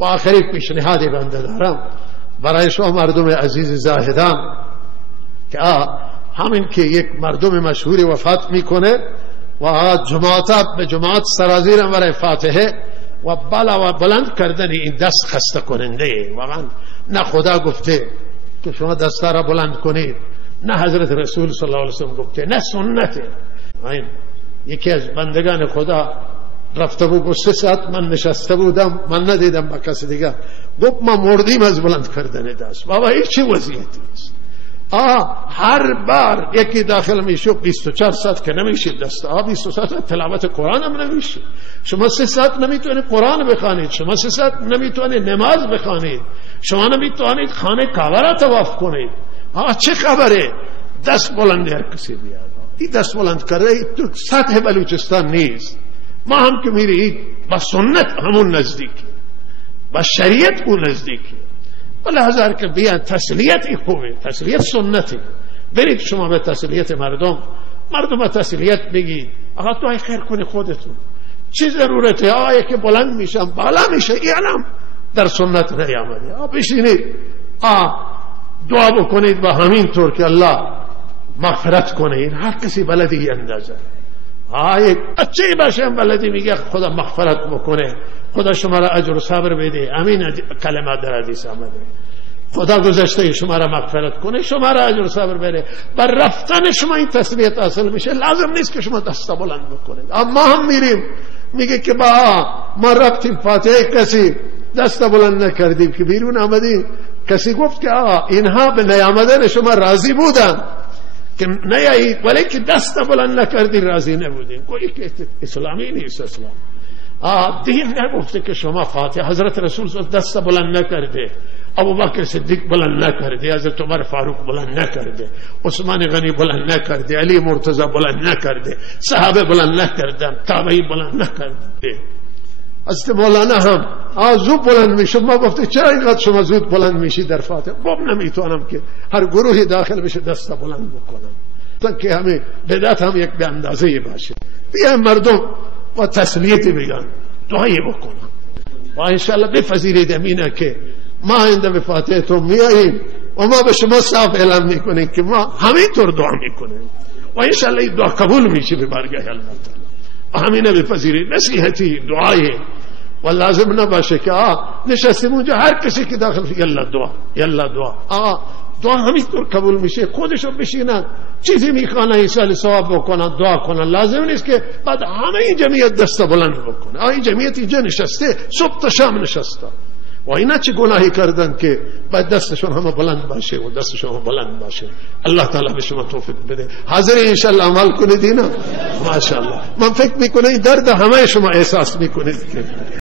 و آخری پیشنهادی بنده دارم برای شما مردم عزیز زاهدان که همین که یک مردم مشهوری وفات میکنه و جماعت به جماعت سرازیرم برای فاتحه و بالا و بلند کردن این دست خسته کننده واقعا. نه خدا گفته که شما دست را بلند کنید، نه حضرت رسول صلی الله علیه وسلم گفته، نه سنته. یکی از بندگان خدا رفته بود 3 ساعت من نشسته بودم، من ندیدم با کسی دیگه، گفت ما مردیم از بلند کردن دست. بابا این چه وضعیتی است؟ هر بار یکی داخل میشه 24 ساعت که نمیشه دست 24 ساعت تلاوت قرآن هم نمیشه. شما 3 ساعت نمیتونید قرآن بخوانید، شما 3 ساعت نمیتونید نماز بخوانید، شما نمیتونید خانه کعبه را طواف کنید. چه خبره؟ دست بلند هر کسی بیاد. این دست بلند کرده تو سطح بلوچستان نیست. ما هم که میرید با سنت همون نزدیکی، با شریعت اون نزدیکی. ولی هزار که بیان تسلیت ای خوبه، تسلیت سنتی. برید شما به تسلیت مردم تسلیت بگید. تو ای خیر کنی خودتون. چی ضرورته؟ که بلند میشم بالا میشه، اینم در سنت نیامده. بشینید دعا بکنید با همین طور که الله مغفرت کنه. هر کسی بلدی اندازه. یک بچه باشه بلدی میگه خدا مغفرت بکنه، خدا شما را اجر و صبر بده. امین کلمات در حدیث آمده. خدا گذشته شما را مغفرت کنه، شما را اجر و صبر بده. بر رفتن شما این تسلیت حاصل میشه. لازم نیست که شما دست بلند بکنید. اما هم میریم میگه که ما رفتیم فاتحه کسی دست بلند نکردیم که بیرون آمدیم کسی گفت که اینها به نیامدن شما راضی بودن که نیایید، ولی که دست بلند نکردی راضی نبودیم. گویی که اسلامی نیست. اسلام دین نگفته که شما فاتحه حضرت رسول دست بلند نکرده، ابوبکر صدیق بلند نکرده، حضرت عمر فاروق بلند نکرده، عثمان غنی بلند نکرده، علی مرتضی بلند نکرده، صحابه بلند نکردن، تابعین بلند نکرده. حضرت مولانا هم زود بلند میشه. ما گفته چرا اینقدر شما زود بلند میشی در فاتحه؟ گفت نمیتونم که هر گروهی داخل بشه دست بلند بکنم، تا که همه بدعت هم یک به اندازه باشه. بیا مردم و تسلیتی بگن، دعایی بکنم و انشاءالله بپذیرید امینه که ما اینده به فاتحه تو میاییم و ما به شما صاف اعلام میکنیم که ما همینطور دعا میکنیم و انشاءالله این دعا قبول میشه به بارگاه الله تعالی. همینه بپذیرید. نصیحتی دعایی و لازم نباشه که نشستیم اونجا هر کسی که داخل فی یلا دعا دعا همینطور قبول میشه. خودشون بشینن چیزی میخوانن ایصال ثواب بکنن، دعا کنن. لازم نیست که بعد همه این جمعیت دست بلند بکنه. این جمعیت اینجا نشسته صبح تا شام نشسته و اینا چه گناهی کردن که بعد دستشون همه بلند باشه و دستشون همه بلند باشه. الله تعالی به شما توفیق بده. حاضر انشاءالله عمل کنید اینا. ماشاءالله من فکر میکنه این درد همه شما احساس میکنید که